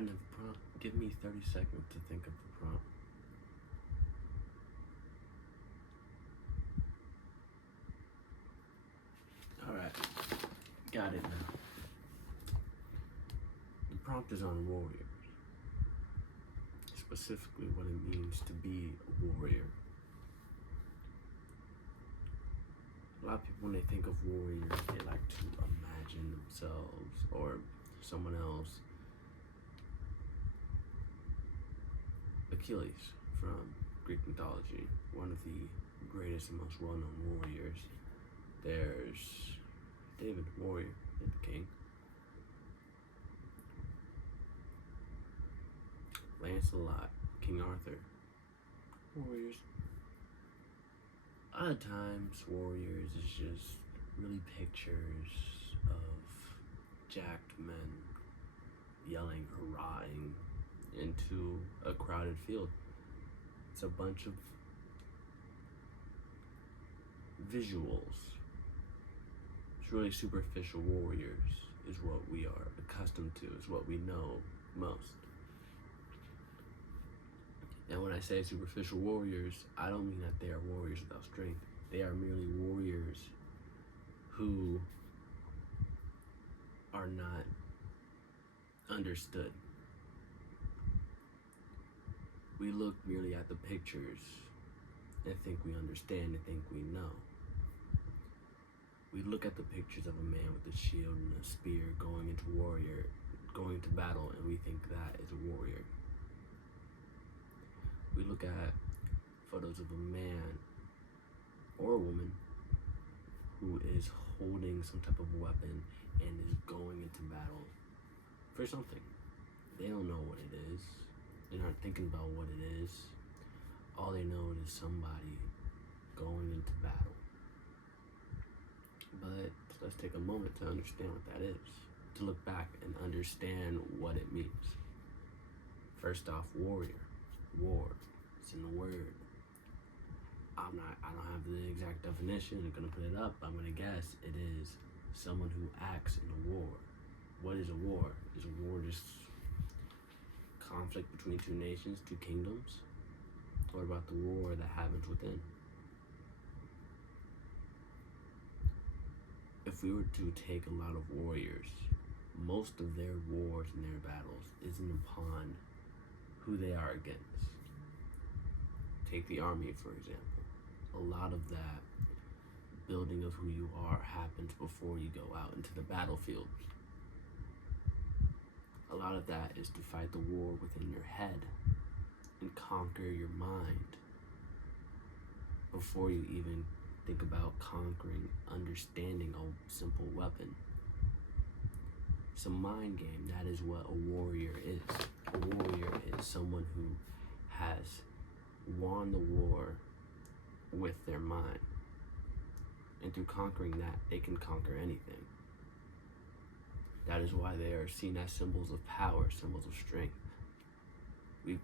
I know the prompt. Give me 30 seconds to think of the prompt. Alright, got it now. The prompt is on warriors. Specifically what it means to be a warrior. A lot of people, when they think of warriors, they like to imagine themselves or someone else. Achilles from Greek mythology, one of the greatest and most well-known warriors. There's David, warrior, David King. Lancelot, King Arthur, warriors. Other times, warriors is just really pictures of jacked men yelling, hurrahing into a crowded field. It's a bunch of visuals. It's really superficial warriors is what we are accustomed to, is what we know most. And when I say superficial warriors, I don't mean that they are warriors without strength. They are merely warriors who are not understood. We look merely at the pictures and think we understand and think we know. We look at the pictures of a man with a shield and a spear going into battle, and we think that is a warrior. We look at photos of a man or a woman who is holding some type of weapon and is going into battle for something. They don't know what it is. They're not thinking about what it is. All they know is somebody going into battle. But let's take a moment to understand what that is. To look back and understand what it means. First off, warrior. War. It's in the word. I don't have the exact definition. I'm gonna put it up. I'm gonna guess it is someone who acts in a war. What is a war? Is a war just conflict between two nations, two kingdoms? What about the war that happens within? If we were to take a lot of warriors, most of their wars and their battles isn't upon who they are against. Take the army, for example. A lot of that building of who you are happens before you go out into the battlefield. A lot of that is to fight the war within your head and conquer your mind before you even think about conquering, understanding a simple weapon. It's a mind game. That is what a warrior is. A warrior is someone who has won the war with their mind. And through conquering that, they can conquer anything. That is why they are seen as symbols of power, symbols of strength.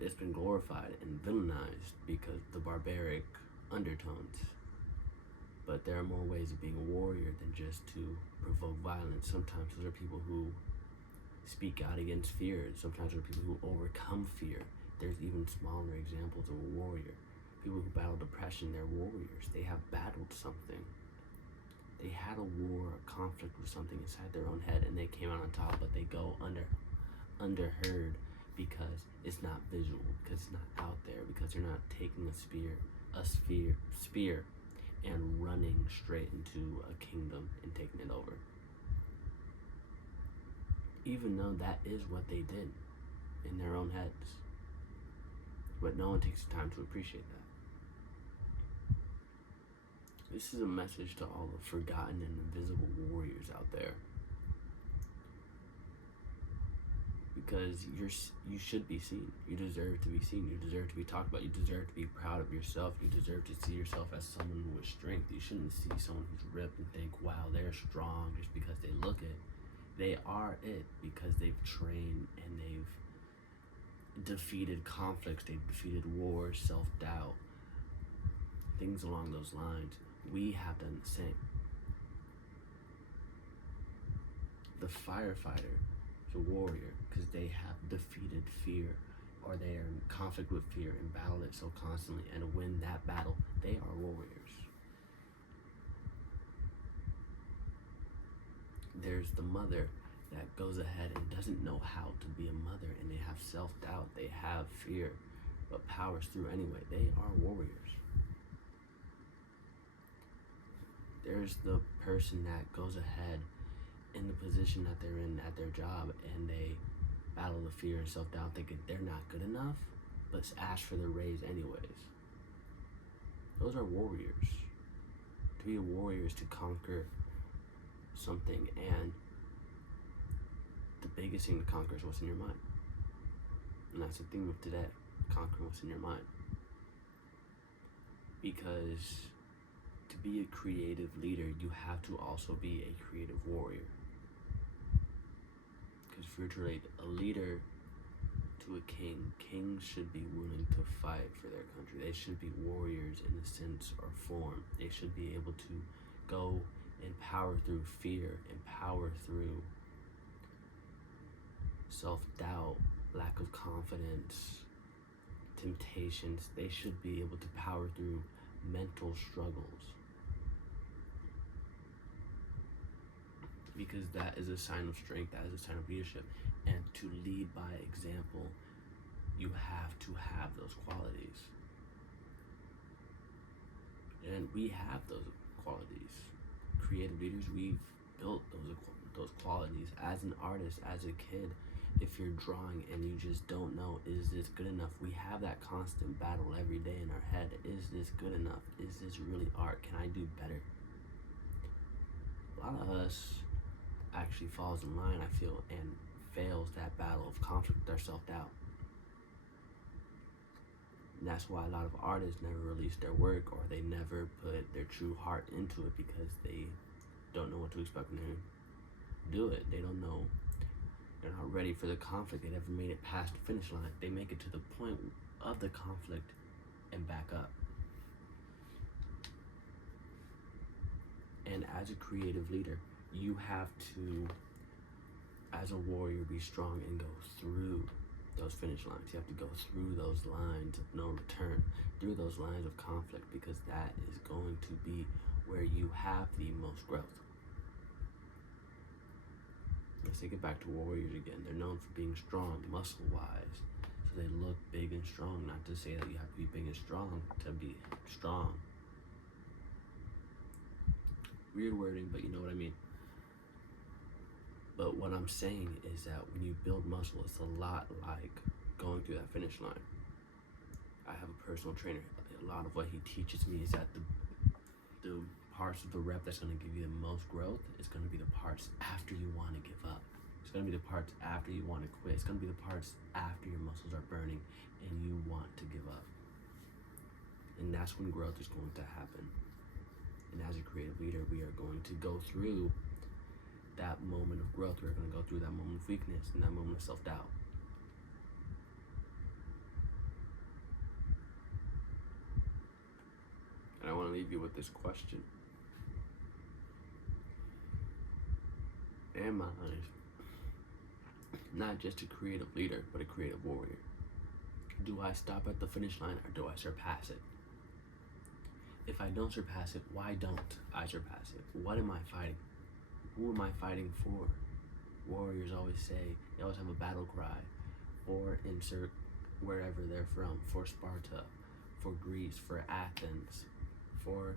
It's been glorified and villainized because of the barbaric undertones. But there are more ways of being a warrior than just to provoke violence. Sometimes those are people who speak out against fear. Sometimes there are people who overcome fear. There's even smaller examples of a warrior. People who battle depression, they're warriors. They have battled something. They had a war, a conflict with something inside their own head, and they came out on top, but they go underheard because it's not visual, because it's not out there, because they're not taking a spear and running straight into a kingdom and taking it over. Even though that is what they did in their own heads. But no one takes the time to appreciate that. This is a message to all the forgotten and invisible warriors out there. Because you should be seen. You deserve to be seen. You deserve to be talked about. You deserve to be proud of yourself. You deserve to see yourself as someone who has strength. You shouldn't see someone who's ripped and think, wow, they're strong just because they look it. They are it because they've trained and they've defeated conflicts. They've defeated wars, self-doubt, things along those lines. We have done the same. The firefighter is a warrior because they have defeated fear, or they are in conflict with fear and battle it so constantly and win that battle. They are warriors. There's the mother that goes ahead and doesn't know how to be a mother, and they have self-doubt, they have fear, but powers through anyway. They are warriors. There's the person that goes ahead in the position that they're in at their job, and they battle the fear and self-doubt thinking they're not good enough, but ask for the raise anyways. Those are warriors. To be a warrior is to conquer something, and the biggest thing to conquer is what's in your mind. And that's the theme of today, conquering what's in your mind. Because to be a creative leader, you have to also be a creative warrior. Because if you're to relate a leader to a king, kings should be willing to fight for their country. They should be warriors in a sense or form. They should be able to go and power through fear and power through self-doubt, lack of confidence, temptations. They should be able to power through mental struggles, because that is a sign of strength, that is a sign of leadership. And to lead by example, you have to have those qualities. And we have those qualities. Creative leaders, we've built those qualities. As an artist, as a kid, if you're drawing and you just don't know, is this good enough? We have that constant battle every day in our head. Is this good enough? Is this really art? Can I do better? A lot of us actually falls in line, I feel, and fails that battle of conflict with our self-doubt. And that's why a lot of artists never release their work, or they never put their true heart into it, because they don't know what to expect when they do it. They don't know. They're not ready for the conflict. They never made it past the finish line. They make it to the point of the conflict and back up. And as a creative leader, you have to, as a warrior, be strong and go through those finish lines. You have to go through those lines of no return, through those lines of conflict, because that is going to be where you have the most growth. Let's take it back to warriors again. They're known for being strong, muscle-wise. So they look big and strong. Not to say that you have to be big and strong to be strong. Weird wording, but you know what I mean. But what I'm saying is that when you build muscle, it's a lot like going through that finish line. I have a personal trainer. A lot of what he teaches me is that the parts of the rep that's going to give you the most growth is going to be the parts after you want to give up. It's going to be the parts after you want to quit. It's going to be the parts after your muscles are burning and you want to give up. And that's when growth is going to happen. And as a creative leader, we are going to go through that moment of growth. We're going to go through that moment of weakness and that moment of self-doubt. And I want to leave you with this question. Am I not just a creative leader, but a creative warrior? Do I stop at the finish line, or do I surpass it? If I don't surpass it, why don't I surpass it? What am I fighting? Who am I fighting for? Warriors always say, they always have a battle cry, for insert wherever they're from, for Sparta, for Greece, for Athens, for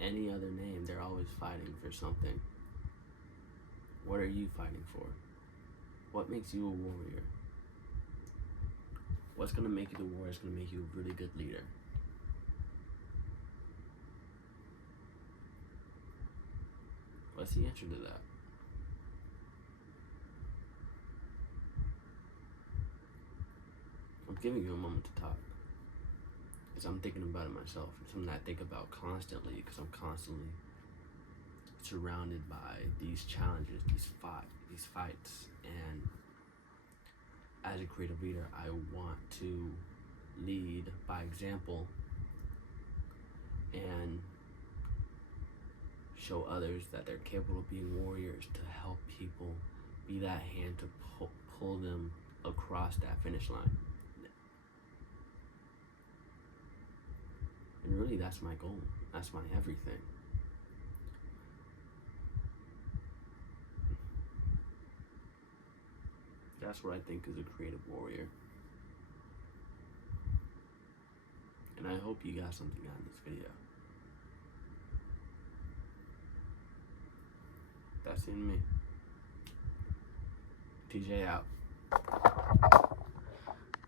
any other name. They're always fighting for something. What are you fighting for? What makes you a warrior? What's going to make you the warrior is going to make you a really good leader. What's the answer to that? I'm giving you a moment to talk, because I'm thinking about it myself. It's something I think about constantly, because I'm constantly surrounded by these challenges, these fights, and as a creative leader, I want to lead by example and show others that they're capable of being warriors, to help people be that hand to pull them across that finish line. And really, that's my goal. That's my everything. That's what I think is a creative warrior. And I hope you got something out of this video. That's in me. TJ out.